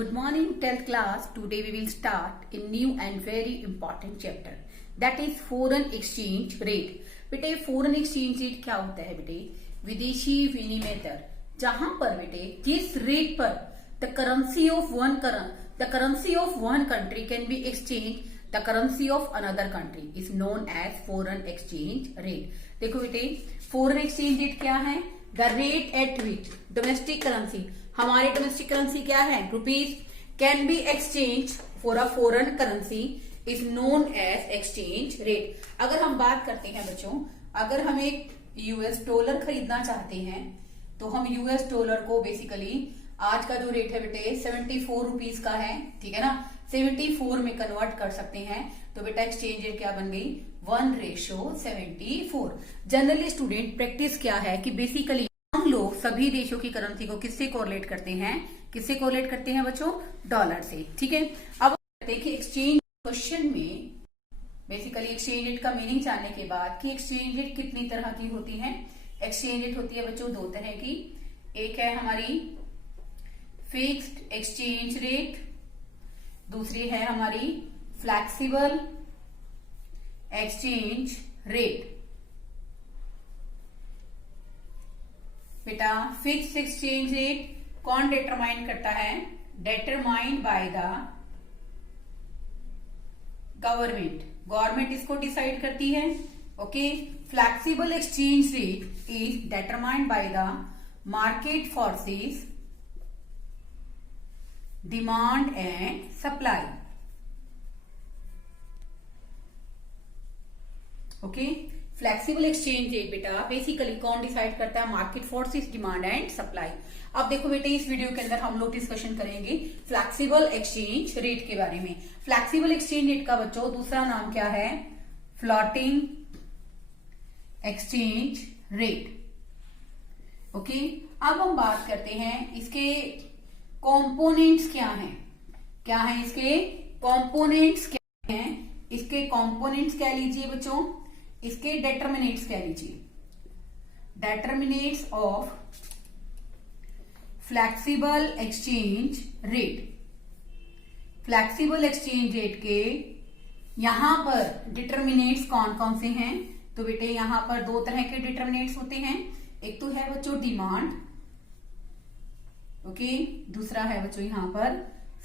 Good morning, 10th class. Today we will start a new and very important chapter. That is foreign exchange rate. बेटे foreign exchange rate क्या होता है बेटे? विदेशी विनिमय दर, जहां पर बेटे जिस रेट पर the currency of one country can be exchanged the currency of another country is known as foreign exchange rate. देखो बेटे foreign exchange rate क्या है? The rate at which domestic currency, हमारी डोमेस्टिक करेंसी क्या है? Rupees, can be exchange for a foreign currency is known as exchange rate. अगर हम बात करते हैं बच्चों, अगर हम एक यूएस डॉलर खरीदना चाहते हैं तो हम यूएस डॉलर को बेसिकली आज का जो रेट है बेटे 74 रुपीज का है, ठीक है ना, 74 में कन्वर्ट कर सकते हैं. तो बेटा एक्सचेंज रेट क्या बन गई? 1:74. जनरली स्टूडेंट प्रैक्टिस क्या है कि बेसिकली हम लोग सभी देशों की करेंसी को किससे कोरिलेट करते हैं? किससे कोरिलेट करते हैं बच्चों? डॉलर से, ठीक है. अब देखिए एक्सचेंज क्वेश्चन में बेसिकली एक्सचेंज रेट का मीनिंग जानने के बाद कि एक्सचेंज रेट कितनी तरह की होती है. एक्सचेंज रेट होती है बच्चों दो तरह की. एक है हमारी फिक्स्ड एक्सचेंज रेट, दूसरी है हमारी फ्लैक्सिबल एक्सचेंज रेट. बेटा फिक्स्ड एक्सचेंज रेट कौन डिटरमाइन करता है? Determined by the government. Government इसको डिसाइड करती है. Okay. Flexible exchange rate is determined by the market forces, demand and supply. Okay. Flexible exchange rate बेटा बेसिकली कौन decide करता है? Market forces, demand and supply. अब देखो बेटे इस वीडियो के अंदर हम लोग डिस्कशन करेंगे फ्लेक्सिबल एक्सचेंज रेट के बारे में. फ्लेक्सिबल एक्सचेंज रेट का बच्चों दूसरा नाम क्या है? Floating exchange rate. ओके. अब हम बात करते हैं इसके कंपोनेंट्स क्या हैं. क्या है इसके कंपोनेंट्स? क्या हैं इसके कंपोनेंट्स? क्या लीजिए बच्चों, इसके डेटर्मिनेट्स क्या लीजिए. Determinants of flexible exchange rate. Flexible exchange rate के यहां पर डिटर्मिनेट्स कौन कौन से हैं? तो बेटे यहां पर दो तरह के डिटर्मिनेट्स होते हैं. एक तो है बच्चों डिमांड, ओके, दूसरा है बच्चों यहां पर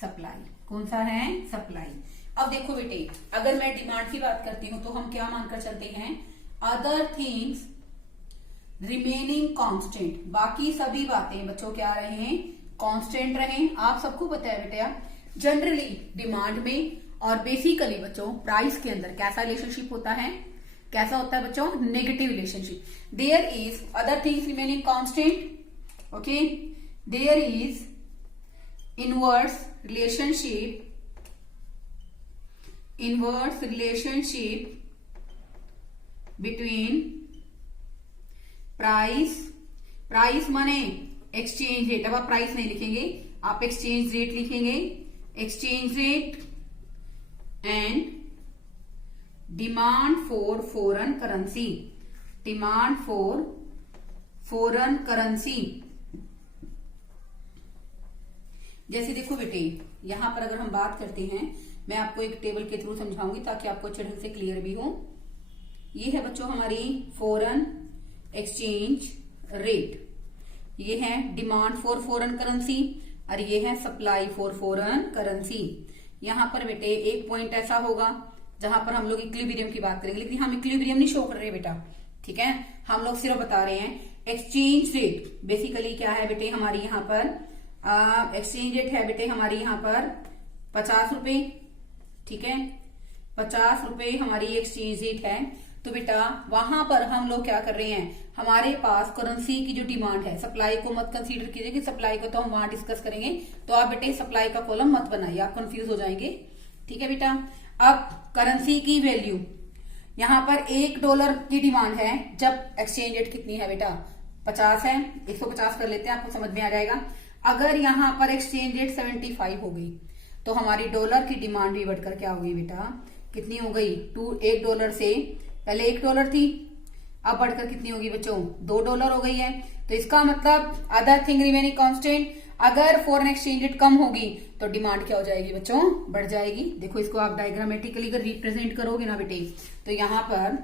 सप्लाई. कौन सा है? सप्लाई. अब देखो बेटे अगर मैं डिमांड की बात करती हूं तो हम क्या मानकर चलते हैं? Other things remaining constant. बाकी सभी बातें बच्चों क्या रहे? कांस्टेंट रहे. आप सबको पता है बेटा जनरली डिमांड में और बेसिकली बच्चों प्राइस के अंदर कैसा रिलेशनशिप होता है? कैसा होता है बच्चों? Negative relationship. There is other things remaining constant. Okay. There is inverse relationship between price माने एक्सचेंज रेट. अब आप प्राइस नहीं लिखेंगे, आप एक्सचेंज रेट लिखेंगे. Exchange rate and demand for foreign currency. Demand for foreign currency. जैसे देखो बेटे यहां पर अगर हम बात करते हैं, मैं आपको एक टेबल के थ्रू समझाऊंगी ताकि आपको अच्छे ढंग से क्लियर भी हो. ये है बच्चों हमारी फॉरेन एक्सचेंज रेट, ये है डिमांड फॉर फॉरेन करेंसी और ये है सप्लाई फॉर फॉरेन करेंसी. यहां पर बेटे एक पॉइंट ऐसा होगा जहां पर हम लोग इक्विलिब्रियम की बात करेंगे, लेकिन हम इक्विलिब्रियम नहीं शो कर रहे बेटा, ठीक है. हम लोग सिर्फ बता रहे हैं एक्सचेंज रेट बेसिकली क्या है बेटे हमारी यहां पर. एक्सचेंज रेट है बेटे हमारी यहां पर 50 रुपए, ठीक है. 50 रुपए हमारी एक्सचेंज रेट है. तो बेटा वहां पर हम लोग क्या कर रहे हैं? हमारे पास करेंसी की जो डिमांड है, सप्लाई को मत कंसीडर कीजिए कि सप्लाई को तो हम वहां डिस्कस करेंगे, तो आप बेटे सप्लाई का कॉलम मत बनाइए, आप कंफ्यूज हो जाएंगे, ठीक है बेटा. अब करेंसी की वैल्यू यहां पर $1 की डिमांड है जब एक्सचेंज रेट कितनी है बेटा? 50 है. 150 कर लेते हैं, आपको समझ में आ जाएगा. अगर यहां पर एक्सचेंज रेट 75 हो गई तो हमारी डॉलर की डिमांड भी बढ़कर क्या होगी बेटा? कितनी हो गई? $1 से पहले $1 थी, अब बढ़कर कितनी होगी बच्चों? $2 हो गई है. तो इसका मतलब अदर थिंग रिमेनिंग कांस्टेंट, अगर फॉरेन एक्सचेंज रेट कम होगी तो डिमांड क्या हो जाएगी बच्चों, बढ़ जाएगी। देखो इसको आप डायग्रामेटिकली अगर रिप्रेजेंट करोगे ना बेटे, तो यहां पर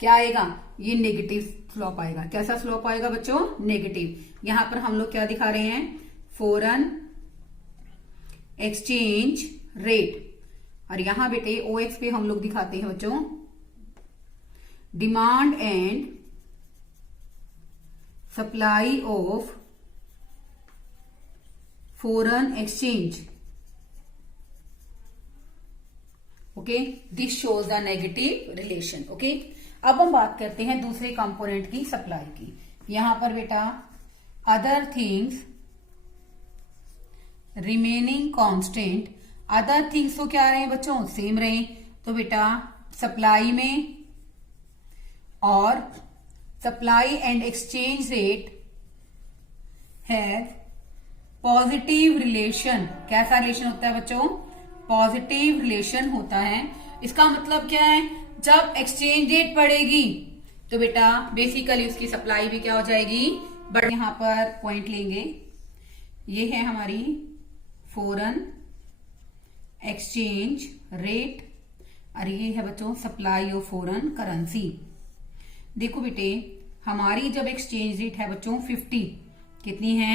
क्या आएगा, ये नेगेटिव स्लोप आएगा। कैसा स्लोप आएगा बच्चों, नेगेटिव। यहां पर हम लोग क्या दिखा रहे हैं, फॉरेन एक्सचेंज रेट, और यहां बेटे OX पे हम लोग दिखाते हैं बच्चों demand and supply of foreign exchange. Okay, this shows the negative relation. Okay, अब हम बात करते हैं दूसरे कंपोनेंट की, सप्लाई की। यहां पर बेटा other things remaining constant, other things तो क्या रहे बच्चों, सेम रहे। तो बेटा सप्लाई में और supply and exchange rate has positive relation. कैसा रिलेशन होता है बच्चों, पॉजिटिव रिलेशन होता है। इसका मतलब क्या है, जब एक्सचेंज रेट बढ़ेगी तो बेटा बेसिकली उसकी सप्लाई भी क्या हो जाएगी, बढ़। यहां पर पॉइंट लेंगे, ये है हमारी फॉरेन एक्सचेंज रेट, और ये है बच्चों सप्लाई ऑफ फॉरेन करेंसी। देखो बेटे हमारी जब एक्सचेंज रेट है बच्चों 50, कितनी है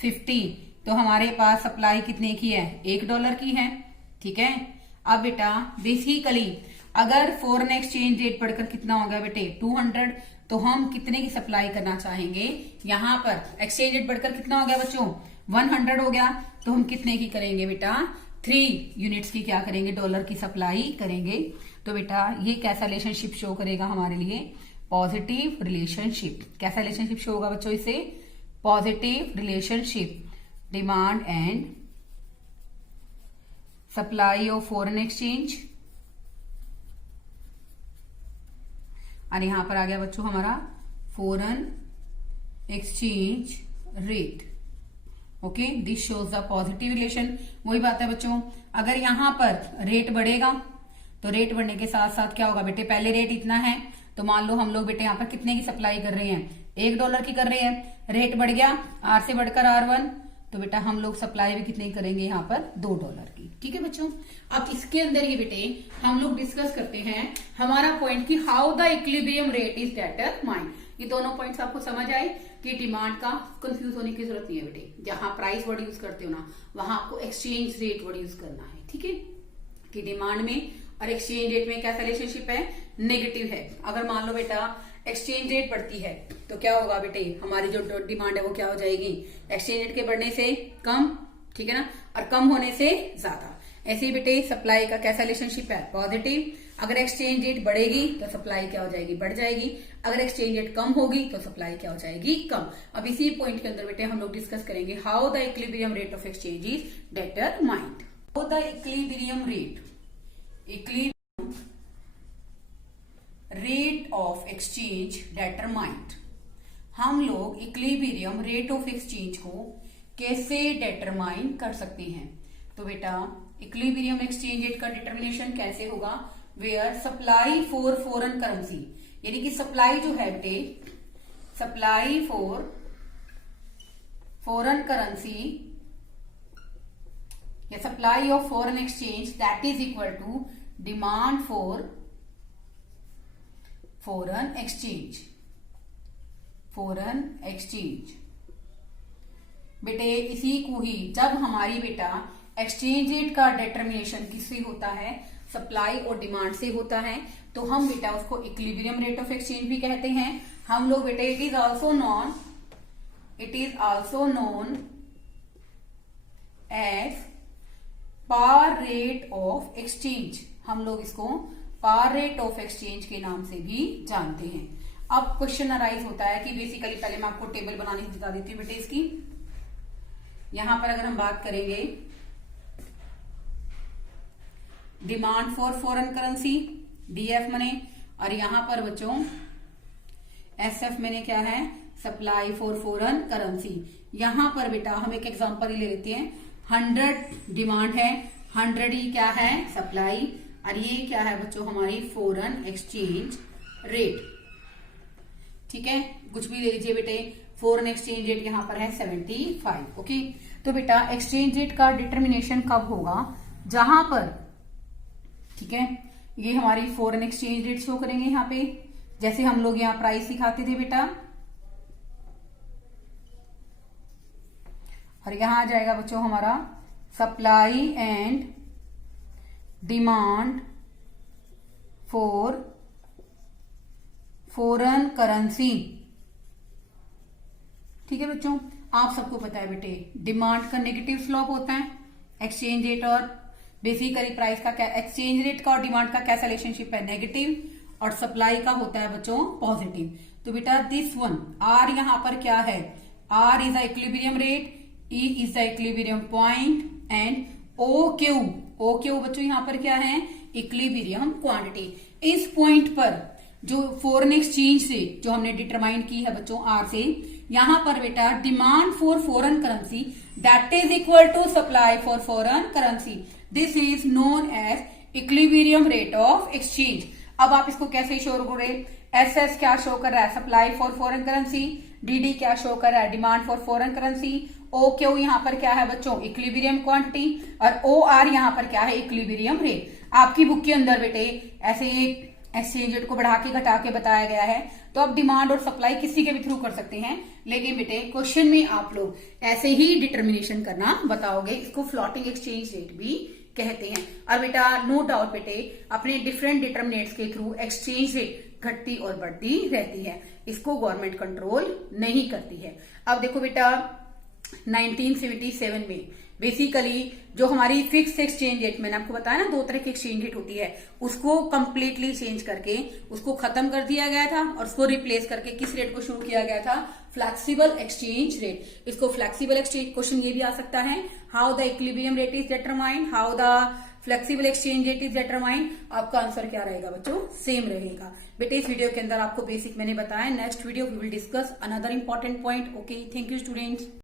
50, तो हमारे पास सप्लाई कितने की है, $1 की है। ठीक है, अब बेटा बेसिकली अगर फॉरेन एक्सचेंज रेट बढ़कर कितना हो गया बेटे 200, तो हम कितने की सप्लाई करना चाहेंगे, यहां पर एक्सचेंज रेट बढ़कर कितना हो गया बच्चों 100 हो गया, तो हम कितने की करेंगे बेटा 3 यूनिट्स की क्या करेंगे, डॉलर की सप्लाई करेंगे। तो बेटा ये कैसा रिलेशनशिप शो करेगा हमारे लिए, पॉजिटिव रिलेशनशिप। कैसा रिलेशनशिप शो होगा बच्चों इससे, positive relationship demand and supply of foreign exchange. और यहां पर आ गया बच्चों हमारा foreign exchange rate. Okay, this shows the positive relation. वही बात है बच्चों, अगर यहां पर रेट बढ़ेगा तो रेट बढ़ने के साथ साथ क्या होगा बेटे, पहले रेट इतना है तो मान लो हम लोग बेटे यहाँ पर कितने की सप्लाई कर रहे हैं, $1 की कर रहे हैं। रेट बढ़ गया R से बढ़कर R1, तो बेटा हम लोग सप्लाई भी कितने करेंगे यहाँ पर $2 की। ठीक है बच्चों, अब इसके अंदर ही बेटे हम लोग डिस्कस करते हैं हमारा पॉइंट की how the equilibrium rate is determined. ये दोनों पॉइंट्स आपको समझ आए कि डिमांड का कंफ्यूज होने की जरूरत नहीं है बेटे, जहां प्राइस वर्ड यूज करते हो ना वहां आपको एक्सचेंज रेट वर्ड यूज करना है। ठीक है, कि डिमांड में और एक्सचेंज रेट में कैसा रिलेशनशिप है, नेगेटिव है। अगर मान लो बेटा एक्सचेंज रेट बढ़ती है तो क्या होगा बेटे, हमारी जो डिमांड है वो क्या हो जाएगी, एक्सचेंज रेट के बढ़ने से कम, ठीक है ना, और कम होने से ज्यादा। ऐसे ही बेटे सप्लाई का कैसा रिलेशनशिप है, पॉजिटिव। अगर एक्सचेंज रेट बढ़ेगी तो सप्लाई क्या हो जाएगी, बढ़ जाएगी। अगर एक्सचेंज रेट कम होगी तो सप्लाई क्या हो जाएगी, कम। अब इसी पॉइंट के अंदर बेटे हम लोग डिस्कस करेंगे how the equilibrium rate of exchange is determined. How the equilibrium rate, equilibrium rate of exchange determined. हम लोग इक्विलिब्रियम रेट ऑफ एक्सचेंज को कैसे डिटरमाइन कर सकते हैं। तो बेटा इक्विलिब्रियम एक्सचेंज रेट का डिटर्मिनेशन कैसे होगा, where supply for foreign currency, यानी कि सप्लाई जो है बेटे, सप्लाई फॉर फॉरेन करेंसी या supply of foreign exchange that is equal to demand for foreign exchange. Foreign exchange बेटे इसी को ही जब हमारी बेटा एक्सचेंज रेट का डिटर्मिनेशन किससे होता है, सप्लाई और डिमांड से होता है, तो हम बेटा उसको इक्विलिब्रियम रेट ऑफ एक्सचेंज भी कहते हैं। हम लोग बेटे it is also known as par rate of exchange. हम लोग इसको पार रेट ऑफ एक्सचेंज के नाम से भी जानते हैं। अब क्वेश्चन अराइज होता है कि बेसिकली पहले मैं आपको टेबल बनाने की बता देती हूँ बेटे इसकी। यहां पर अगर हम बात करेंगे demand for foreign currency, DF मने, और यहां पर बच्चों SF मैंने क्या है, सप्लाई फॉर फॉरेन करेंसी। यहां पर बेटा हम एक एग्जांपल ही ले लेते हैं, 100 डिमांड है, 100 ही क्या है सप्लाई, और ये क्या है बच्चों हमारी फॉरेन एक्सचेंज रेट। ठीक है, कुछ भी ले लीजिए बेटे। फॉरेन एक्सचेंज रेट यहाँ पर है 75। ओके, तो बेटा एक्सचेंज रेट का डिटर्मिनेशन कब होगा, जहां पर, ठीक है, ये हमारी फॉरेन एक्सचेंज रेट शो करेंगे यहाँ पे, जैसे हम लोग यहाँ प्राइस सिखाते थे बेटा, और यहां आ जाएगा बच्चों हमारा supply and demand for foreign currency. ठीक है बच्चों, आप सबको पता है बेटे डिमांड का नेगेटिव स्लोप होता है, एक्सचेंज रेट और बेसिकली प्राइस का, एक्सचेंज रेट का और डिमांड का कैसा रिलेशनशिप है, नेगेटिव, और सप्लाई का होता है बच्चों पॉजिटिव। तो बेटा दिस वन आर यहां पर क्या है, R is the equilibrium rate, E is the equilibrium point, and O Q बच्चों यहां पर क्या है, इक्विलिब्रियम क्वांटिटी। इस पॉइंट पर जो फॉरेन एक्सचेंज से जो हमने डिटरमाइन की है बच्चों आर से, यहां पर बेटा demand for foreign currency that is equal to supply for foreign currency, this is known as equilibrium rate of exchange. अब आप इसको कैसे शो करोगे, एस एस क्या शो कर रहा है, supply for foreign currency, D D क्या शो कर रहा है, demand for foreign currency, O Q यहाँ पर क्या है बच्चों, इक्विलिब्रियम क्वांटिटी, और ओ आर यहाँ पर क्या है, इक्विलिब्रियम रेट। आपकी बुक के अंदर बेटे ऐसे एक्सचेंज रेट को बढ़ा के घटा के बताया गया है, तो आप डिमांड और सप्लाई किसी के भी थ्रू कर सकते हैं, लेकिन बेटे क्वेश्चन में आप लोग ऐसे ही डिटर्मिनेशन करना बताओगे। इसको फ्लोटिंग एक्सचेंज रेट भी कहते हैं। और बेटा नो डाउट बेटे अपने डिफरेंट डिटर्मिनेट्स के थ्रू एक्सचेंज रेट घटती और बढ़ती रहती है, इसको गवर्नमेंट कंट्रोल नहीं करती है। अब देखो बेटा 1977 में बेसिकली जो हमारी फिक्स एक्सचेंज रेट, मैंने आपको बताया ना 2 तरह की एक्सचेंज रेट होती है, उसको कंप्लीटली चेंज करके उसको खत्म कर दिया गया था और उसको रिप्लेस करके किस रेट को शुरू किया गया था, फ्लेक्सिबल एक्सचेंज रेट। इसको फ्लेक्सिबल एक्सचेंज, क्वेश्चन ये भी आ सकता है, how the equilibrium rate is determined, how the flexible exchange rate is determined. आपका आंसर क्या रहेगा बच्चों, सेम रहेगा। बेटे इस वीडियो के अंदर आपको बेसिक मैंने बताया, next video we will discuss another important point. Okay, thank you students.